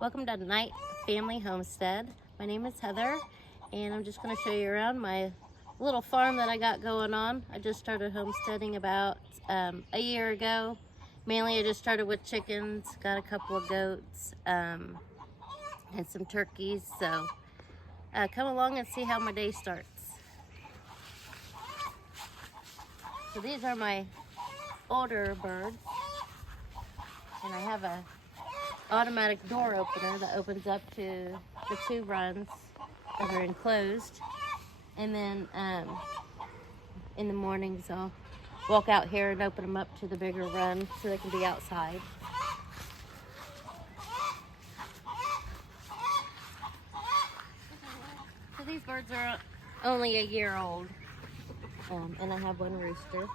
Welcome to Night Family Homestead. My name is Heather, and I'm just going to show you around my little farm that I got going on. I just started homesteading about a year ago. Mainly I just started with chickens, got a couple of goats, and some turkeys. So come along and see how my day starts. So these are my older birds, and I have a automatic door opener that opens up to the two runs that are enclosed. And then in the mornings I'll walk out here and open them up to the bigger run so they can be outside. So these birds are only a year old, and I have one rooster,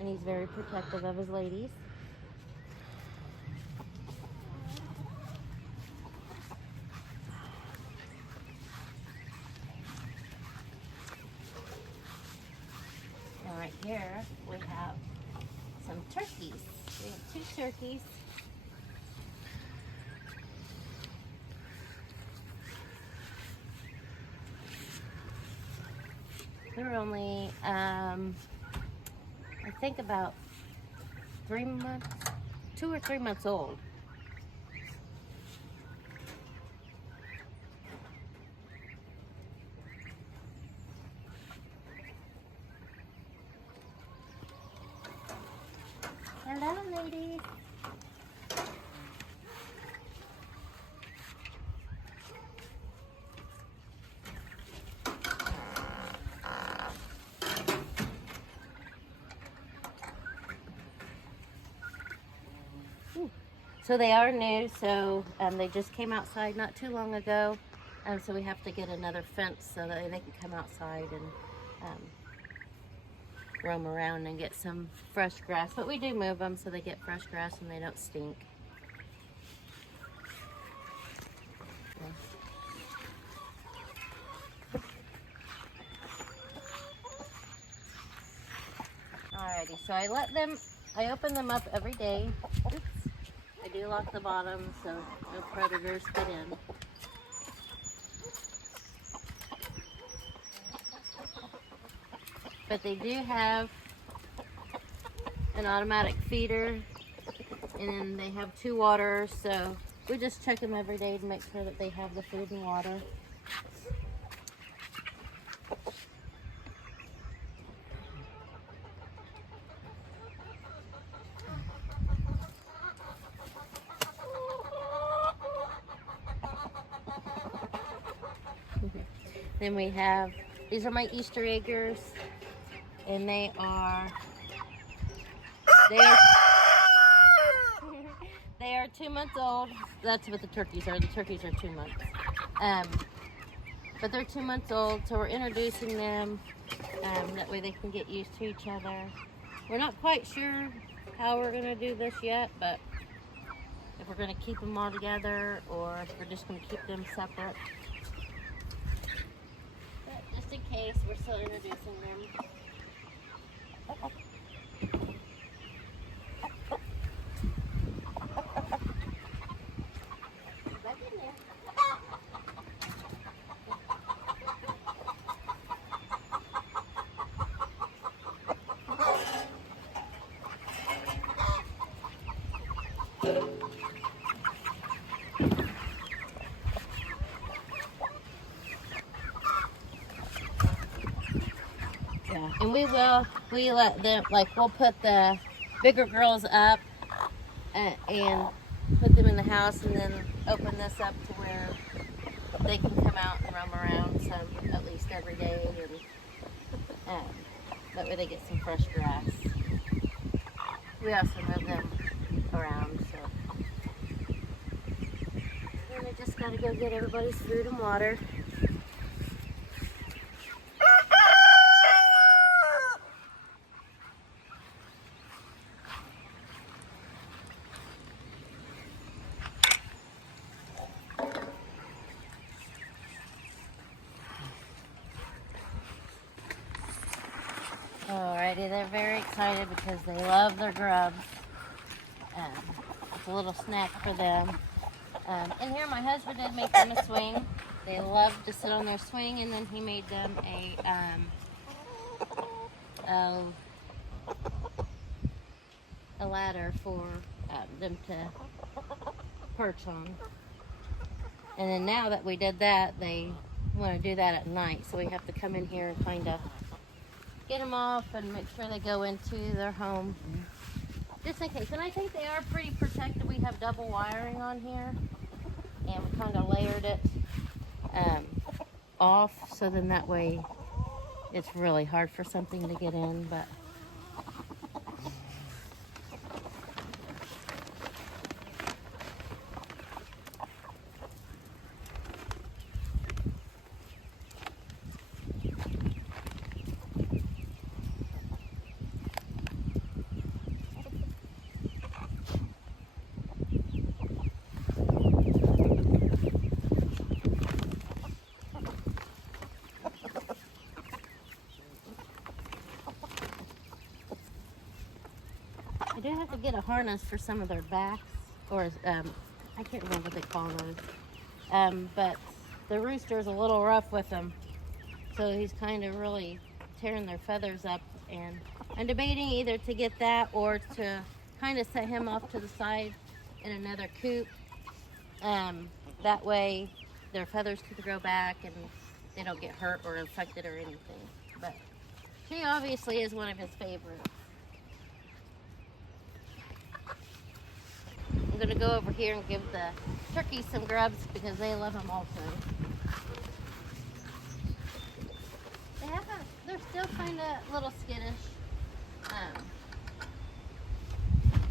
and he's very protective of his ladies. Right here we have some turkeys. We have two turkeys. They're only, I think about 3 months, 2 or 3 months old. Hello, ladies. So they are new, so they just came outside not too long ago, so we have to get another fence so that they can come outside and roam around and get some fresh grass. But we do move them so they get fresh grass and they don't stink. Alrighty, so I open them up every day. Oops. I do lock the bottom so no predators get in. But they do have an automatic feeder, and then they have 2 waters, so we just check them every day to make sure that they have the food and water. Then we have, these are my Easter eggers, and they are 2 months old. That's what the turkeys are. The turkeys are 2 months. But they're 2 months old, so we're introducing them. That way they can get used to each other. We're not quite sure how we're going to do this yet, but if we're going to keep them all together or if we're just going to keep them separate. But just in case, we're still introducing them. Yeah, and we let them, we'll put the bigger girls up and put them in the house, and then open this up to where they can come out and roam around some, at least every day, and that way they get some fresh grass. We also move them around, so. And I just gotta go get everybody's food and water. Alrighty, they're very excited because they love their grubs. It's a little snack for them. And here my husband did make them a swing. They love to sit on their swing, and then he made them a ladder for them to perch on. And then now that we did that, they want to do that at night, so we have to come in here and kind of get them off and make sure they go into their home, just in case. And I think they are pretty protected. We have double wiring on here, and we kind of layered it off, so then that way it's really hard for something to get in. But I do have to get a harness for some of their backs, or I can't remember what they call those. But the rooster's a little rough with them, so he's kind of really tearing their feathers up. And I'm debating either to get that or to kind of set him off to the side in another coop. That way their feathers can grow back and they don't get hurt or infected or anything. But she obviously is one of his favorites. I'm going to go over here and give the turkeys some grubs because they love them also. They're still kind of a little skittish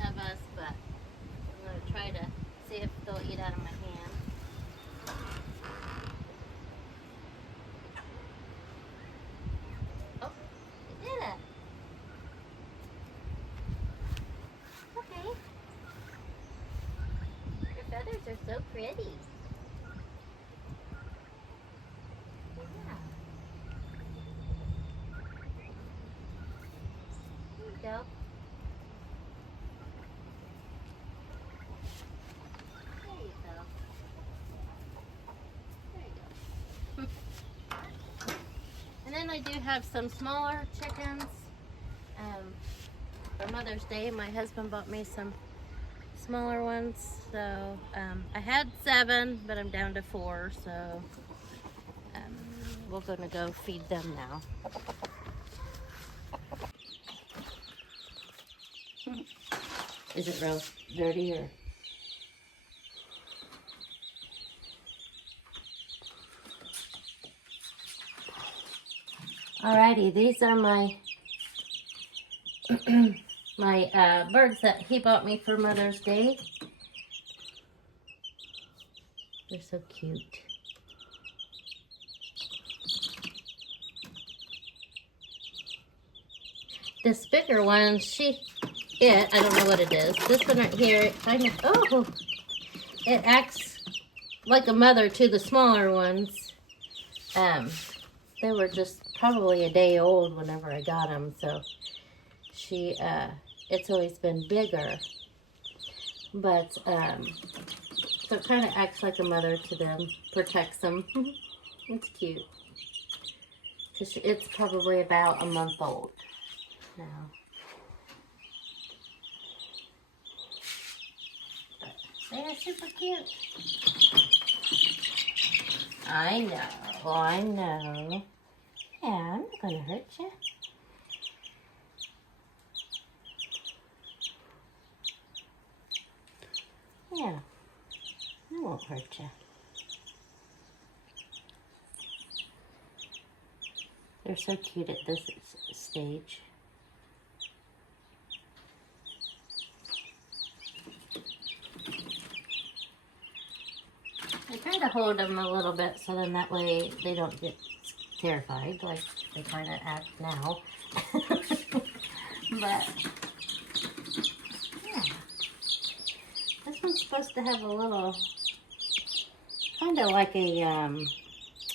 of us, but I'm going to try to see if they'll eat out of my hand. Oh, they did it. Okay. Your feathers are so pretty. Yeah. There you go. There you go. There you go. And then I do have some smaller chickens. For Mother's Day, my husband bought me some smaller ones. So I had 7, but I'm down to 4. So we're gonna go feed them now. Is it real dirty or? Alrighty, these are my my birds that he bought me for Mother's Day. They're so cute. This bigger one, I don't know what it is. This one right here, it kind of, it acts like a mother to the smaller ones. They were just probably a day old whenever I got them, so it's always been bigger. But, so it kind of acts like a mother to them, protects them. It's cute. It's probably about a month old now. They are super cute. I know. Yeah, I'm not gonna hurt you. Yeah, I won't hurt you. They're so cute at this stage. I try to hold them a little bit so then that way they don't get terrified like they kind of act now. But yeah, this one's supposed to have a little kind of like a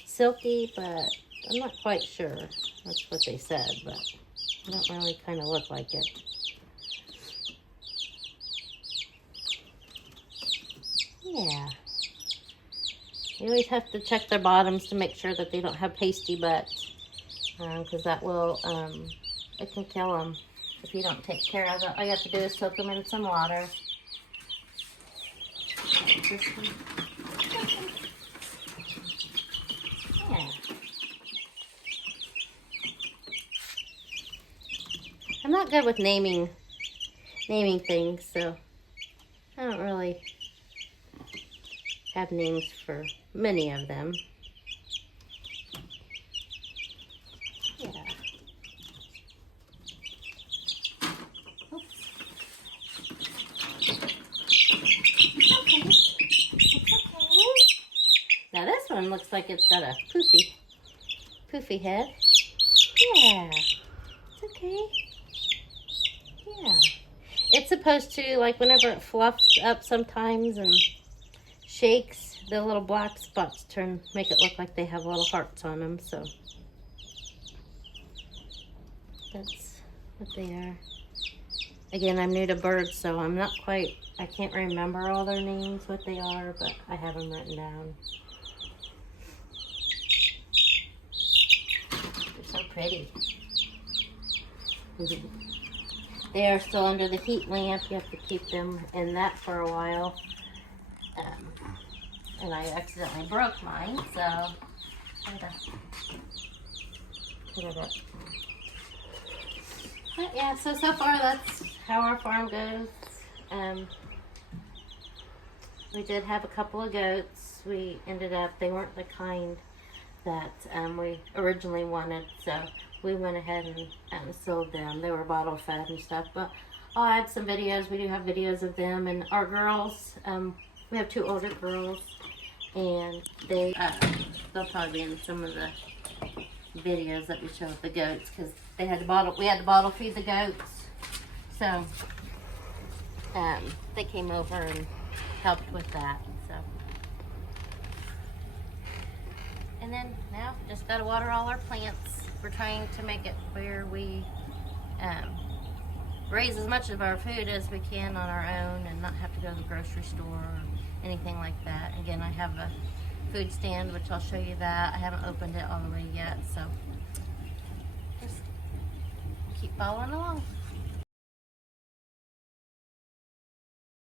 silky, but I'm not quite sure. That's what they said, but it don't really kind of look like it. Yeah. You always have to check their bottoms to make sure that they don't have pasty butts, because that will, it can kill them if you don't take care of it. All you have to do is soak them in some water. Yeah. I'm not good with naming things, so I don't really have names for many of them. Yeah. Oops. It's okay. Now this one looks like it's got a poofy head. Yeah. It's okay. Yeah. It's supposed to, like, whenever it fluffs up sometimes and shakes, the little black spots make it look like they have little hearts on them, so that's what they are. Again, I'm new to birds, so I can't remember all their names, what they are, but I have them written down. They're so pretty. They are still under the heat lamp. You have to keep them in that for a while. And I accidentally broke mine, so put it up. But yeah, so far that's how our farm goes. We did have a couple of goats. They weren't the kind that we originally wanted, so we went ahead and sold them. They were bottle fed and stuff, but I'll add some videos. We do have videos of them, and our girls, we have 2 older girls, and they'll probably be in some of the videos that we show with the goats, because we had to bottle feed the goats, so they came over and helped with that. So, and then now just gotta water all our plants. We're trying to make it where we raise as much of our food as we can on our own and not have to go to the grocery store or anything like that. Again, I have a food stand, which I'll show you that. I haven't opened it all the way yet, so just keep following along.